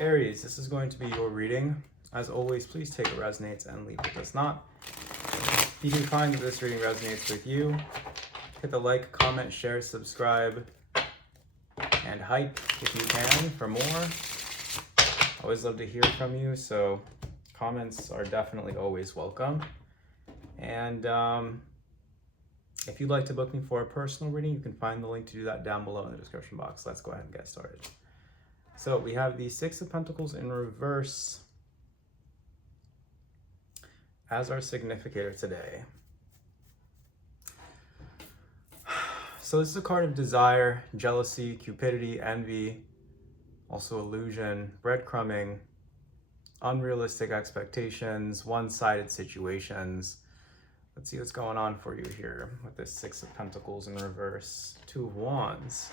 Aries, this is going to be your reading. As always, please take what resonates and leave what does not. If you do find that this reading resonates with you, hit the like, comment, share, subscribe, and hype if you can for more. Always love to hear from you, so comments are definitely always welcome. And if you'd like to book me for a personal reading, you can find the link to do that down below in the description box. Let's go ahead and get started. So we have the Six of Pentacles in reverse as our significator today. So this is a card of desire, jealousy, cupidity, envy, also illusion, breadcrumbing, unrealistic expectations, one-sided situations. Let's see what's going on for you here with this Six of Pentacles in reverse. Two of Wands.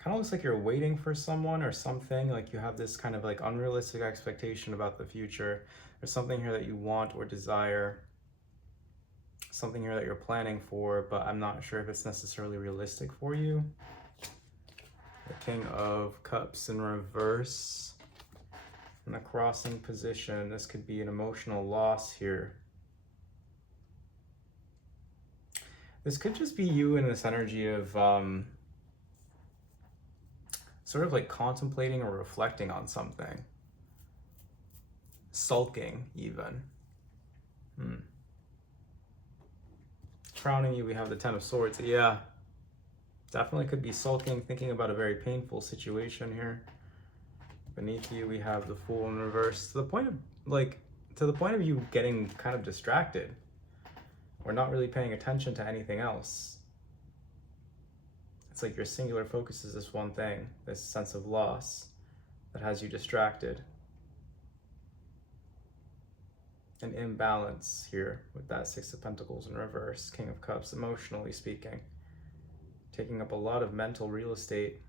Kind of looks like you're waiting for someone or something, like you have this kind of like unrealistic expectation about the future. There's something here that you want or desire, something here that you're planning for, but I'm not sure if it's necessarily realistic for you. The King of Cups in reverse in the crossing position. This could be an emotional loss here. This could just be you in this energy of sort of like contemplating or reflecting on something. Sulking, even. Crowning you, we have the Ten of Swords. Yeah, definitely could be sulking, thinking about a very painful situation here. Beneath you, we have the Fool in reverse, to the point of you getting kind of distracted or not really paying attention to anything else. It's like your singular focus is this one thing, this sense of loss that has you distracted. An imbalance here with that Six of Pentacles in reverse, King of Cups, emotionally speaking. Taking up a lot of mental real estate.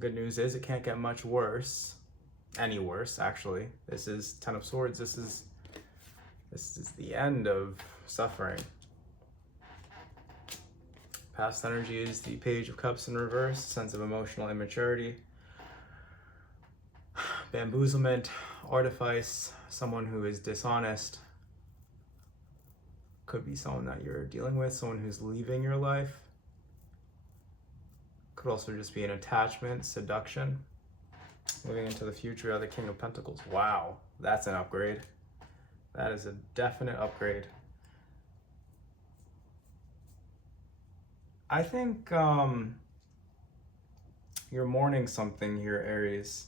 Good news is it can't get much worse. Any worse, actually. This is Ten of Swords. This is the end of suffering. Past energy is the Page of Cups in reverse, sense of emotional immaturity, bamboozlement, artifice, someone who is dishonest. Could be someone that you're dealing with, someone who's leaving your life. Could also just be an attachment, seduction. Moving into the future, the King of Pentacles. Wow, that's an upgrade. That is a definite upgrade. I think you're mourning something here, Aries.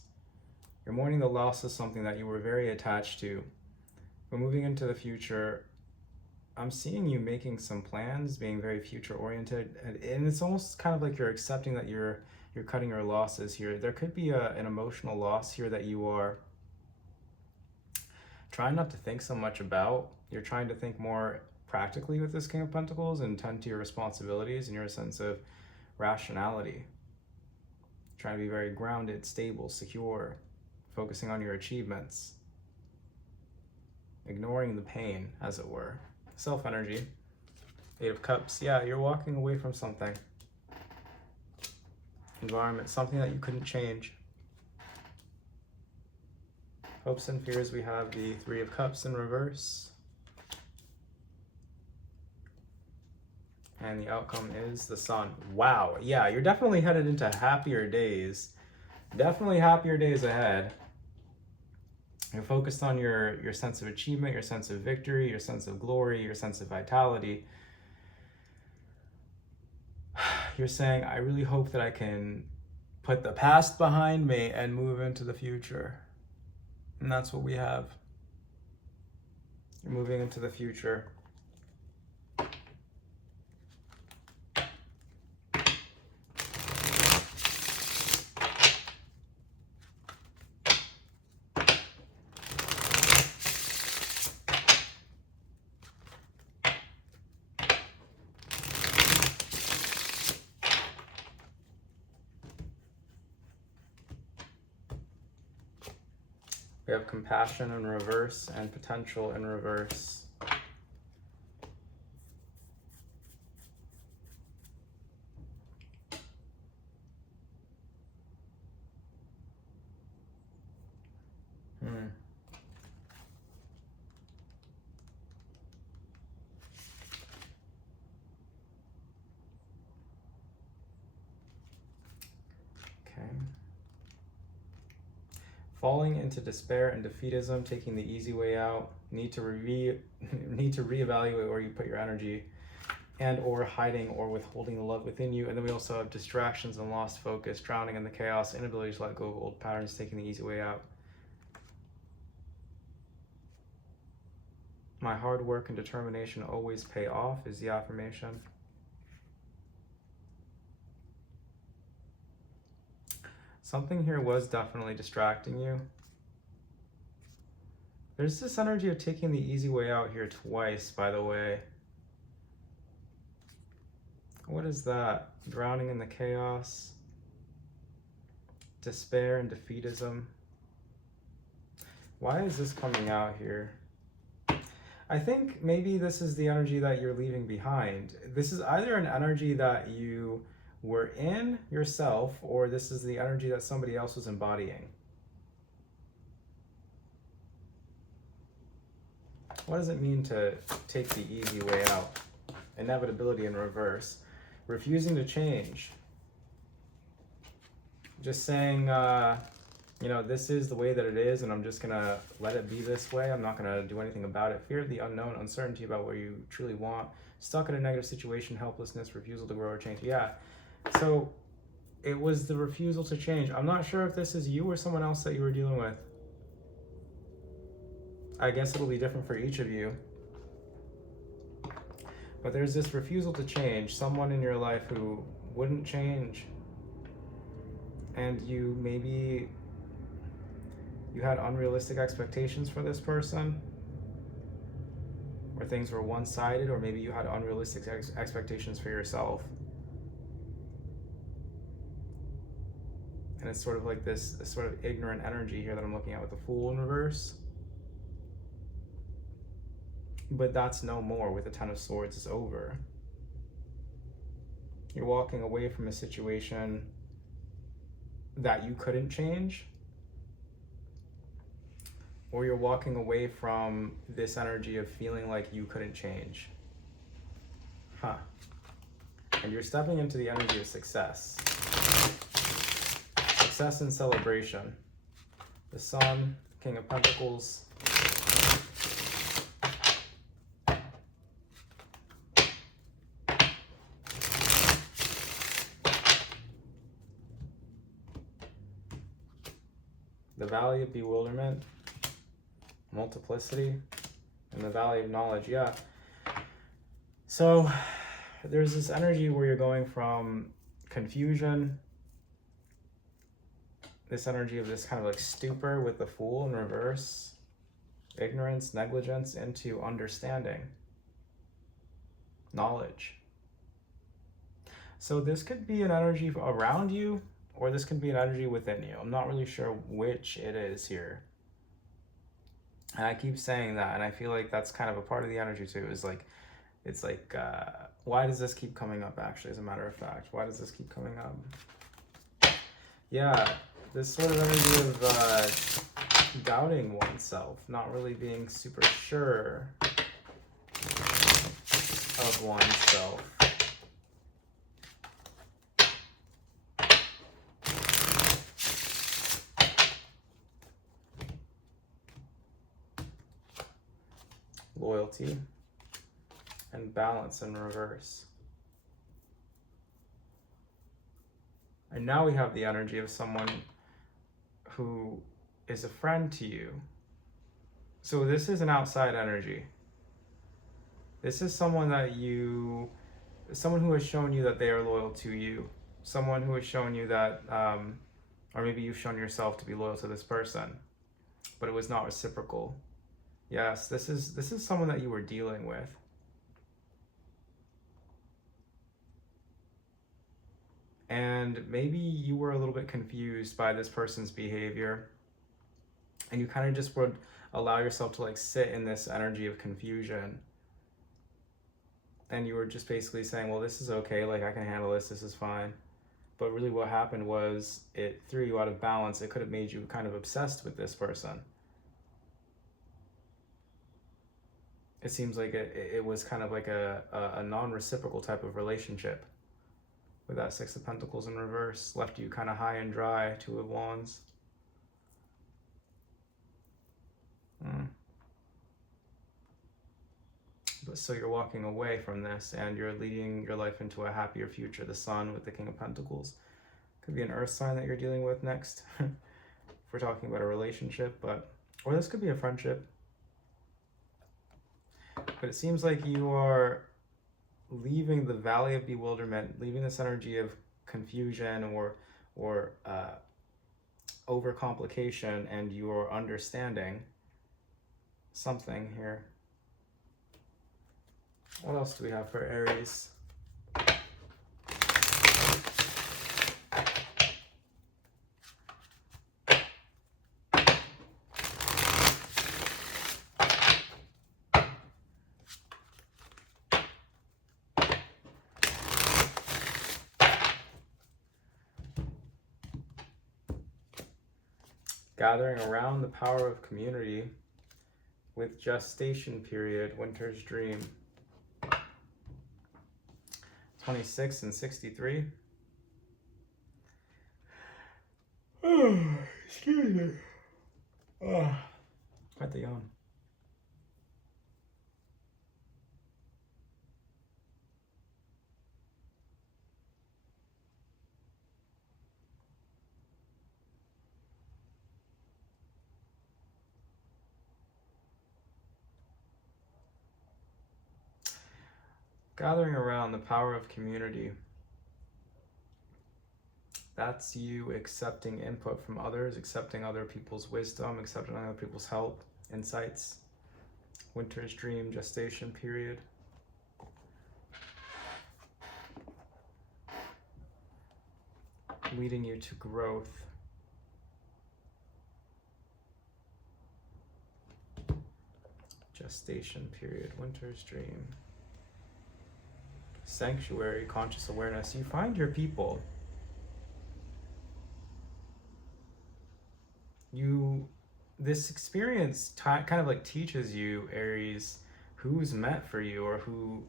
You're mourning the loss of something that you were very attached to. But moving into the future, I'm seeing you making some plans, being very future oriented, and it's almost kind of like you're accepting that you're cutting your losses here. There could be an emotional loss here that you are trying not to think so much about. You're trying to think more practically with this King of Pentacles and tend to your responsibilities and your sense of rationality. Trying to be very grounded, stable, secure, focusing on your achievements, ignoring the pain, as it were. Self-energy, Eight of Cups. Yeah, you're walking away from something. Environment, something that you couldn't change. Hopes and fears, we have the Three of Cups in reverse. And the outcome is the Sun. Wow, yeah, you're definitely headed into happier days. Definitely happier days ahead. You're focused on your sense of achievement, your sense of victory, your sense of glory, your sense of vitality. You're saying, I really hope that I can put the past behind me and move into the future. And that's what we have. You're moving into the future. We have compassion in reverse and potential in reverse. falling into despair and defeatism, taking the easy way out, need to reevaluate where you put your energy, and or hiding or withholding the love within you. And then we also have distractions and lost focus, drowning in the chaos, inability to let go of old patterns, taking the easy way out. My hard work and determination always pay off is the affirmation. Something here was definitely distracting you. There's this energy of taking the easy way out here twice, by the way. What is that? Drowning in the chaos, despair and defeatism. Why is this coming out here? I think maybe this is the energy that you're leaving behind. This is either an energy that you were in yourself, or this is the energy that somebody else was embodying. What does it mean to take the easy way out? Inevitability in reverse. Refusing to change. Just saying, this is the way that it is, and I'm just going to let it be this way. I'm not going to do anything about it. Fear of the unknown, uncertainty about what you truly want, stuck in a negative situation, helplessness, refusal to grow or change. Yeah, so it was the refusal to change. I'm not sure if this is you or someone else that you were dealing with. I guess it'll be different for each of you. But there's this refusal to change, someone in your life who wouldn't change. And you had unrealistic expectations for this person, or things were one-sided, or maybe you had unrealistic expectations for yourself. And it's sort of like this sort of ignorant energy here that I'm looking at with the Fool in reverse. But that's no more with the Ten of Swords. It's over. You're walking away from a situation that you couldn't change, or you're walking away from this energy of feeling like you couldn't change. And you're stepping into the energy of success. Success and celebration. The Sun, King of Pentacles. The Valley of Bewilderment, Multiplicity, and the Valley of Knowledge. Yeah. So there's this energy where you're going from confusion, this energy of this kind of like stupor with the Fool in reverse, ignorance, negligence, into understanding, knowledge. So this could be an energy around you, or this can be an energy within you. I'm not really sure which it is here. And I keep saying that, and I feel like that's kind of a part of the energy too, is like, it's like, why does this keep coming up actually, as a matter of fact? Why does this keep coming up? Yeah, this sort of energy of doubting oneself, not really being super sure of oneself. Loyalty and balance in reverse. And now we have the energy of someone who is a friend to you. So this is an outside energy. This is someone who has shown you that they are loyal to you. Someone who has shown you that, or maybe you've shown yourself to be loyal to this person, but it was not reciprocal. Yes, this is someone that you were dealing with. And maybe you were a little bit confused by this person's behavior, and you kind of just would allow yourself to like sit in this energy of confusion. And you were just basically saying, well, this is okay, like I can handle this is fine. But really what happened was it threw you out of balance. It could have made you kind of obsessed with this person. It seems like it was kind of like a non-reciprocal type of relationship. With that Six of Pentacles in reverse, left you kind of high and dry, Two of Wands. But so you're walking away from this and you're leading your life into a happier future. The Sun with the King of Pentacles. Could be an earth sign that you're dealing with next. If we're talking about a relationship, or this could be a friendship. But it seems like you are leaving the valley of bewilderment, leaving this energy of confusion or overcomplication, and you are understanding something here. What else do we have for Aries? Gathering around the power of community with gestation period, winter's dream. 26 and 63. Oh, excuse me. Oh, quite the yawn. Gathering around the power of community. That's you accepting input from others, accepting other people's wisdom, accepting other people's help, insights. Winter's dream, gestation period. Leading you to growth. Gestation period, winter's dream. Sanctuary, conscious awareness. You find your people. This experience kind of like teaches you, Aries, who's meant for you, or who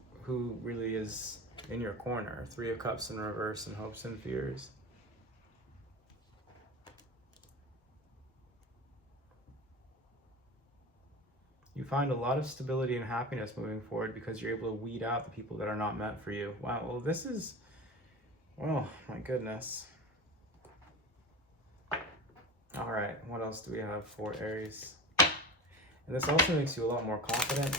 really is in your corner. 3 of Cups in reverse and hopes and fears. You find a lot of stability and happiness moving forward because you're able to weed out the people that are not meant for you. Wow, well this is, oh my goodness. All right, what else do we have for Aries? And this also makes you a lot more confident.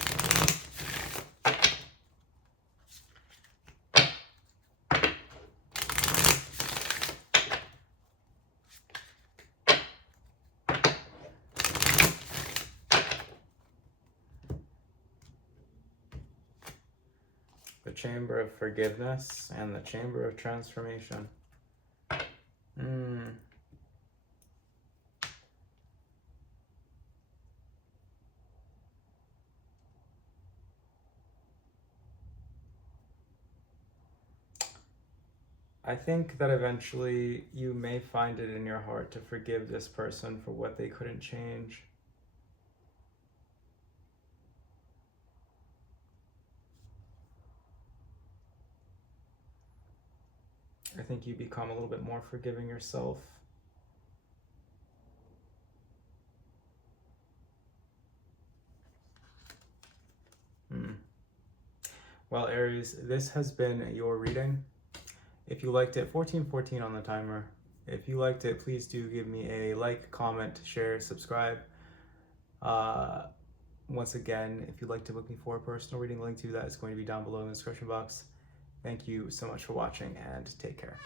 The Chamber of Forgiveness and the Chamber of Transformation. I think that eventually you may find it in your heart to forgive this person for what they couldn't change. I think you become a little bit more forgiving yourself. Well, Aries, this has been your reading. If you liked it, 1414 on the timer. If you liked it, please do give me a like, comment, share, subscribe. Once again, if you'd like to book me for a personal reading, link to that is going to be down below in the description box. Thank you so much for watching and take care.